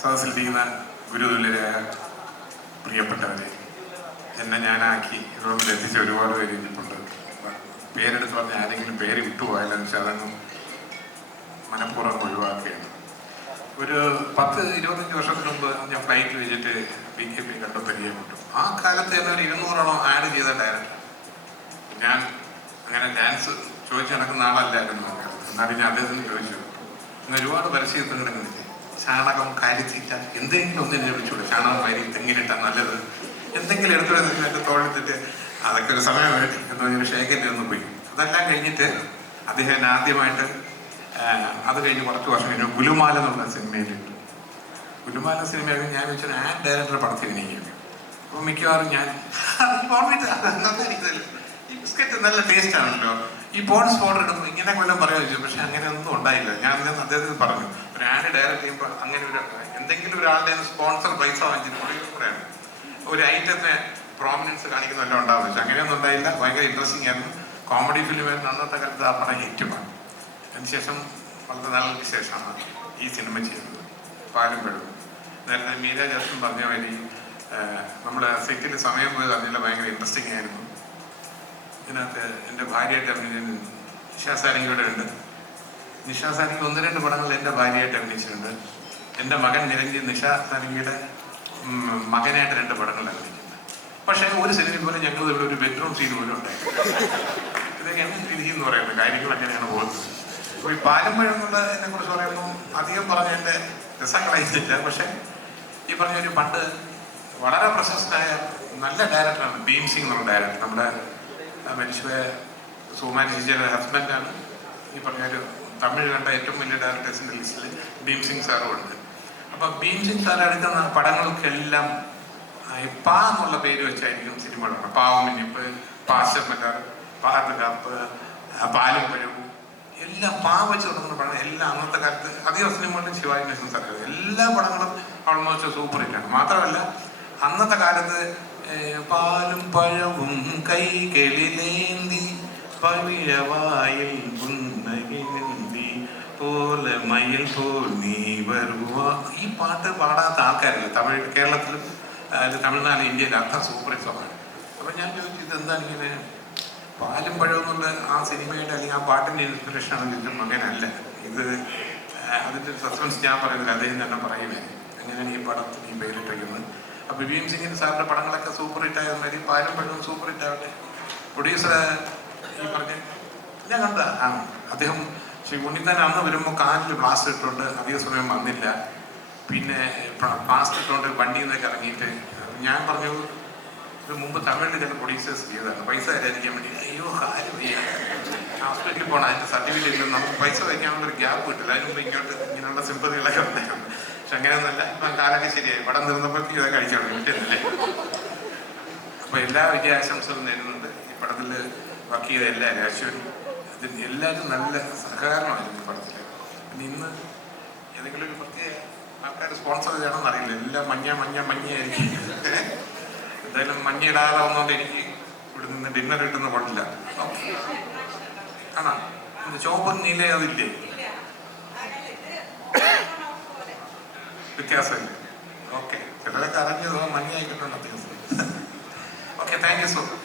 സദസ്സിലിരിക്കുന്ന ഗുരുതുല്യരായ പ്രിയപ്പെട്ടവരെ, എന്നെ ഞാനാക്കി റൂമിൽ എത്തിച്ച ഒരുപാട് പേര് ഇരിപ്പുണ്ട്. പേരെടുത്ത് പറഞ്ഞ ആരെങ്കിലും പേര് വിട്ടുപോയാലെന്ന് വെച്ചാൽ അതങ്ങ് മനഃപൂർവ്വം ഒഴിവാക്കുകയാണ്. ഒരു 10-25 വർഷത്തിന് മുമ്പ് ഞാൻ ഫ്ലൈറ്റ് വെച്ചിട്ട് BKP കണ്ടു പരിചയപ്പെട്ടു. ആ കാലത്ത് തന്നെ ഒരു 200ഓളം ആഡ് ചെയ്ത ഡയറക്ടർ. ഞാൻ അങ്ങനെ ഡാൻസ് ചോദിച്ചു നടക്കുന്ന ആളല്ലായിരുന്നു. എന്നാലും ഞാൻ അദ്ദേഹത്തിന് ചോദിച്ചു, ഇന്ന് ഒരുപാട് പരസ്യത്തിൽ കിടക്കുന്നില്ലേ, ചാണകം കാലിത്തീറ്റ എന്തെങ്കിലും ഒന്നിനെ വിളിച്ചൂടെ, ചാണകം വാരി തെങ്ങിനിട്ടാൽ നല്ലത്, എന്തെങ്കിലും എടുത്തുകൊണ്ട് എൻ്റെ തോളെടുത്തിട്ട് അതൊക്കെ ഒരു സമയം വേണ്ടി എന്ന് പറഞ്ഞൊരു ഷേഖൻ്റെ ഒന്ന് പോയി. അതെല്ലാം കഴിഞ്ഞിട്ട് അദ്ദേഹം ആദ്യമായിട്ട് അത് കഴിഞ്ഞ് കുറച്ച് വർഷം കഴിഞ്ഞു ഗുലുമാല എന്നുള്ള സിനിമയിലിട്ടു. ഗുലുമാല സിനിമയിൽ ഞാൻ വെച്ചൊരു ആഡ് ഡയറക്ടറെ പടത്തിൽ അഭിനയിക്കുന്നു. അപ്പോൾ മിക്കവാറും ഞാൻ ഈ ബിസ്ക്കറ്റ് നല്ല ടേസ്റ്റ് ആണല്ലോ, ഈ പോൺസ് പൗഡർ ഇടുമ്പോൾ ഇങ്ങനെ കൊല്ലം പറയാൻ വെച്ചു. പക്ഷെ അങ്ങനെ ഒന്നും ഉണ്ടായില്ല. ഞാൻ അദ്ദേഹത്തിന് പറഞ്ഞു, ഒരു ആഡ് ഡയറക്റ്റ് ചെയ്യുമ്പോൾ അങ്ങനെ ഒരു എന്തെങ്കിലും ഒരാളുടെ സ്പോൺസർ പൈസ വാങ്ങിച്ചിട്ട് ഒരു ഐറ്റത്തെ പ്രോമിനൻസ് കാണിക്കുന്നതെല്ലാം ഉണ്ടാവും. പക്ഷെ അങ്ങനെയൊന്നും ഉണ്ടായില്ല. ഭയങ്കര ഇൻട്രസ്റ്റിംഗ് ആയിരുന്നു. കോമഡി ഫിലിമായിരുന്നു. അന്നത്തെ കാലത്ത് ആ പടം ഹിറ്റുമാണ്. അതിനുശേഷം വളരെ നാളുകൾക്ക് ശേഷമാണ് ഈ സിനിമ ചെയ്യുന്നത്, പാലും പെടും. നേരത്തെ മീര ജാസ്മിൻ പറഞ്ഞ വഴി നമ്മൾ സെറ്റിൽ സമയം പോയത് അതിൽ ഭയങ്കര ഇൻട്രസ്റ്റിംഗ് ആയിരുന്നു. ഇതിനകത്ത് എൻ്റെ ഭാര്യയായിട്ട് അഭിനയിച്ച നിഷാ സാരംഗിയുടെ ഉണ്ട്. നിഷാ സാരംഗി 1-2 പടങ്ങളിൽ എൻ്റെ ഭാര്യയായിട്ട് അഭിനയിച്ചിട്ടുണ്ട്. എൻ്റെ മകൻ നിരഞ്ജൻ നിഷാ സാരംഗിയുടെ മകനായിട്ട് 2 പടങ്ങളിൽ അഭിനയിച്ചിട്ടുണ്ട്. പക്ഷേ ഒരു സിനിമ പോലെ ഞങ്ങൾ ഇവിടെ ഒരു ബെഡ്റൂം സീൻ പോലും ഉണ്ടായിരുന്നു. ഇതൊക്കെ എങ്ങനെ വിധി എന്ന് പറയുന്നത്, കാര്യങ്ങൾ അങ്ങനെയാണ് പോകുന്നത്. അപ്പോൾ ഈ പാലമ്പഴ എന്നുള്ളതിനെ കുറിച്ച് പറയുമ്പോൾ അധികം പറഞ്ഞ എൻ്റെ രസങ്ങളായിട്ടില്ല. പക്ഷെ ഈ പറഞ്ഞൊരു പണ്ട് വളരെ പ്രശസ്തനായ നല്ല ഡയറക്ടറാണ് ഭീം സിംഗ് എന്നുള്ള ഡയറക്ടർ. നമ്മുടെ മനുഷ്യ സുകുമാരി ചേച്ചിയുടെ ഹസ്ബൻഡാണ്. ഈ പറഞ്ഞൊരു തമിഴ് കണ്ട ഏറ്റവും വലിയ ഡയറക്ടേഴ്സിൻ്റെ ലിസ്റ്റിൽ ഭീം സിംഗ് സാറും ഉണ്ട്. അപ്പം ഭീം സിംഗ് സാർ എടുക്കുന്ന പടങ്ങൾക്കെല്ലാം പാ എന്നുള്ള പേര് വെച്ചായിരിക്കും സിനിമകളുണ്ട്. പാവമിനിപ്പ്, പാശമലർ, പാട്ടുകാപ്പ്, പാലും പഴവും എല്ലാം പാ വെച്ച് തുടങ്ങുന്ന പടം എല്ലാം അന്നത്തെ കാലത്ത് അധികം സിനിമകളിലും ശിവാജി ഗണേശൻ സാർ എല്ലാ പടങ്ങളും ഓൾമോസ്റ്റ് സൂപ്പർ ഹിറ്റാണ്. മാത്രമല്ല അന്നത്തെ കാലത്ത് പാലും പഴവും കൈകളിലേന്തി പവിഴവായിൽ പുന്നകിലേന്തി പോലെ മയിൽ പോൽ നീ വരുക, ഈ പാട്ട് പാടാത്ത ആൾക്കാരില്ല തമിഴ് കേരളത്തിലും തമിഴ്നാട് ഇന്ത്യയിലും അർത്ഥം സൂപ്പർ ഹിറ്റ് സോങ്ങാണ്. അപ്പം ഞാൻ ചോദിച്ചു, ഇതെന്താണ് ഇങ്ങനെ പാലും പഴവും എന്നുള്ള ആ സിനിമയുടെ അല്ലെങ്കിൽ ആ പാട്ടിൻ്റെ ഇൻസ്പിറേഷൻ ആണെന്ന് ചോദിച്ചാൽ മകനല്ല. ഇത് അതിൻ്റെ സസ്പെൻസ് ഞാൻ പറയുന്നില്ല, അദ്ദേഹം തന്നെ പറയുമേ അങ്ങനെയാണ് ഈ പടത്തിന് ഈ പേരിട്ടിരിക്കുന്നത്. അപ്പോൾ ഭീം സിംഗിന് സാറിൻ്റെ പടങ്ങളൊക്കെ സൂപ്പർ ഹിറ്റ് ആയതുകൊണ്ട് ഈ പാലും പഴവും സൂപ്പർ ഹിറ്റ് ആവട്ടെ. പ്രൊഡ്യൂസർ ഈ പറഞ്ഞ് ഞാൻ കണ്ട അദ്ദേഹം ശ്രീ ഉണ്ണിത്താൻ അന്ന് വരുമ്പോൾ കാലിൽ പ്ലാസ്റ്റർ ഇട്ടുകൊണ്ട് അധിക സമയം വന്നില്ല. പിന്നെ പ്ലാസ്റ്റർ ഇട്ടുകൊണ്ട് വണ്ടിയിൽ നിന്നൊക്കെ ഇറങ്ങിയിട്ട് ഞാൻ പറഞ്ഞു, ഇത് മുമ്പ് തമിഴിൽ ചില പ്രൊഡ്യൂസേഴ്സ് ചെയ്തതാണ് പൈസ തരാതിരിക്കാൻ വേണ്ടി. അയ്യോ കാര്യം ഹോസ്പിറ്റലിൽ പോകണം, അതിൻ്റെ സർട്ടിഫിക്കറ്റ് നമുക്ക് പൈസ വയ്ക്കാനുള്ളൊരു ഗ്യാപ്പ് കിട്ടില്ല. അതിന് മുമ്പ് ഇങ്ങനെയുള്ള സിമ്പതികളൊക്കെ ഉണ്ടായിരുന്നു. പക്ഷെ അങ്ങനെയൊന്നല്ല, ഇപ്പം കാലൊക്കെ ശരിയായി. പടം തീർന്നപ്പോഴത്തേക്ക് ഇതൊക്കെ കഴിച്ചോളൂ വീട്ടിലല്ലേ. അപ്പോൾ എല്ലാ വിജയാശംസകളും നേരുന്നുണ്ട്. ഈ പടത്തിൽ വർക്ക് ചെയ്ത എല്ലാവരും, അശ്വനും ഇതിന് എല്ലാവരും നല്ല സഹകരണമായിരുന്നു ഈ പടത്തിൽ. പിന്നെ ഇന്ന് ഏതെങ്കിലും ഒരു പ്രത്യേക ആൾക്കാർ സ്പോൺസർ ചെയ്യണമെന്ന് അറിയില്ല. എല്ലാം മഞ്ഞയായിരിക്കും. എന്തായാലും മഞ്ഞ ഇടാതെ വന്നുകൊണ്ട് എനിക്ക് ഇവിടെ നിന്ന് ഡിന്നർ കിട്ടുന്ന പാടില്ല. ആണോ ചോപ്പും നീല അതില്ലേ, വ്യത്യാസമില്ല. ഓക്കെ, ചിലരൊക്കെ അറിഞ്ഞതോ മഞ്ഞയായി കിട്ടണം വ്യത്യാസം. Okay, thank you so much.